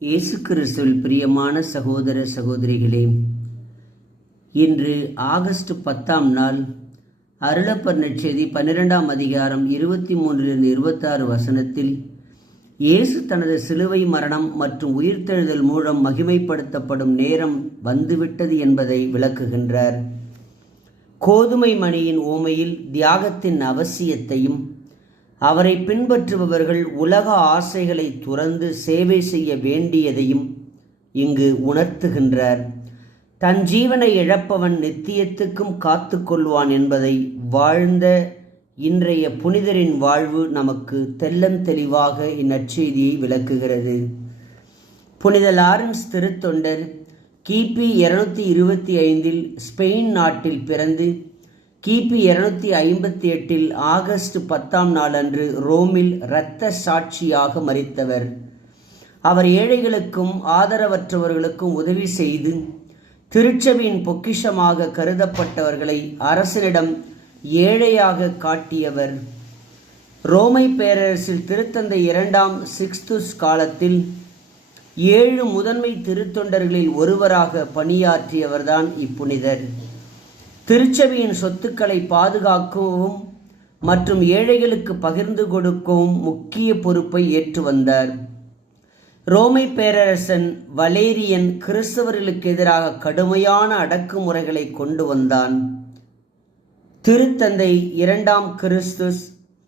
இயேசு கிறிஸ்துவில் பிரியமான சகோதர சகோதரிகளே, இன்று ஆகஸ்ட் 10ஆம் நாள். அருளப்பர் நற்செய்தி 12ஆம் அதிகாரம் 23-26 வசனத்தில் இயேசு தனது சிலுவை மரணம் மற்றும் உயிர்த்தெழுதல் மூலம் மகிமைப்படுத்தப்படும் நேரம் வந்துவிட்டது என்பதை விளக்குகின்றார். கோதுமை மணியின் ஓமையில் தியாகத்தின் அவசியத்தையும், அவரை பின்பற்றுபவர்கள் உலக ஆசைகளை துறந்து சேவை செய்ய வேண்டியதையும் இங்கு உணர்த்துகின்றார். தன் ஜீவனை இழப்பவன் நித்தியத்துக்கும் காத்து கொள்வான் என்பதை வாழ்ந்த இன்றைய புனிதரின் வாழ்வு நமக்கு தெள்ளந்தெளிவாக இந்நற்செய்தியை விளக்குகிறது. புனித லாரன்ஸ் திருத்தொண்டர் கிபி 225 ஸ்பெயின் நாட்டில் பிறந்து கிபி 258 ஆகஸ்ட் 10ஆம் நாள் அன்று ரோமில் இரத்த சாட்சியாக மரித்தவர். அவர் ஏழைகளுக்கும் ஆதரவற்றவர்களுக்கும் உதவி செய்து திருச்சபையின் பொக்கிஷமாக கருதப்பட்டவர்களை அரசனிடம் ஏழையாக காட்டியவர். ரோமை பேரரசில் திருத்தந்தை 2ஆம் சிக்ஸ்துஸ் காலத்தில் 7 முதன்மை திருத்தொண்டர்களில் ஒருவராக பணியாற்றியவர்தான் இப்புனிதர். திருச்சபையின் சொத்துக்களை பாதுகாக்கவும் மற்றும் ஏழைகளுக்கு பகிர்ந்து கொடுக்கவும் முக்கிய பொறுப்பை ஏற்று வந்தார். ரோமை பேரரசன் வலேரியன் கிறிஸ்தவர்களுக்கு எதிராக கடுமையான அடக்குமுறைகளை கொண்டு வந்தான். திருத்தந்தை 2ஆம்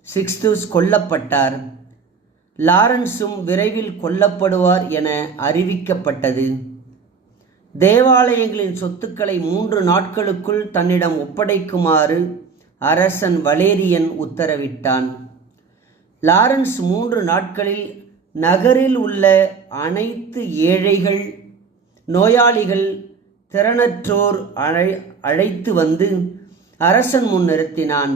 சிக்ஸ்துஸ் கொல்லப்பட்டார். லாரன்ஸும் விரைவில் கொல்லப்படுவார் என அறிவிக்கப்பட்டது. தேவாலயங்களின் சொத்துக்களை 3 நாட்களுக்குள் தன்னிடம் ஒப்படைக்குமாறு அரசன் வலேரியன் உத்தரவிட்டான். லாரன்ஸ் 3 நாட்களில் நகரில் உள்ள அனைத்து ஏழைகள், நோயாளிகள், திறனற்றோர் அழைத்து வந்து அரசன் முன் நிறுத்தினான்.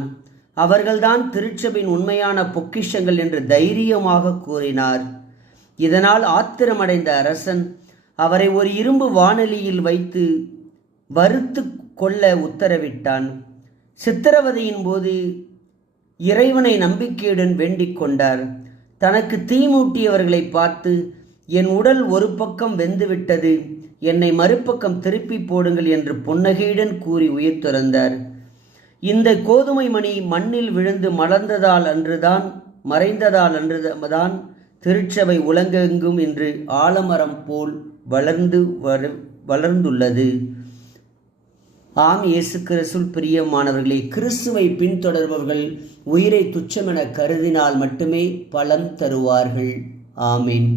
அவர்கள்தான் திருச்சபையின் உண்மையான பொக்கிஷங்கள் என்று தைரியமாக கூறினார். இதனால் ஆத்திரமடைந்த அரசன் அவரை ஒரு இரும்பு வாணலியில் வைத்து வறுத்து கொள்ள உத்தரவிட்டான். சித்திரவதையின் போது இறைவனை நம்பிக்கையுடன் வேண்டிக் கொண்டார். தனக்கு தீமூட்டியவர்களை பார்த்து, என் உடல் ஒரு பக்கம் வெந்துவிட்டது, என்னை மறுபக்கம் திருப்பி போடுங்கள் என்று புன்னகையுடன் கூறி உயிர் துறந்தார். இந்த கோதுமை மணி மண்ணில் விழுந்து மறைந்ததால் அன்றுதான் திருச்சபை உலகெங்கும் இன்று ஆலமரம் போல் வளர்ந்துள்ளது. ஆம், இயேசு கிறிஸ்துவில் பிரியமானவர்களே, கிறிஸ்துவை பின்தொடர்பவர்கள் உயிரை துச்சமென கருதினால் மட்டுமே பலன் தருவார்கள். ஆமீன்.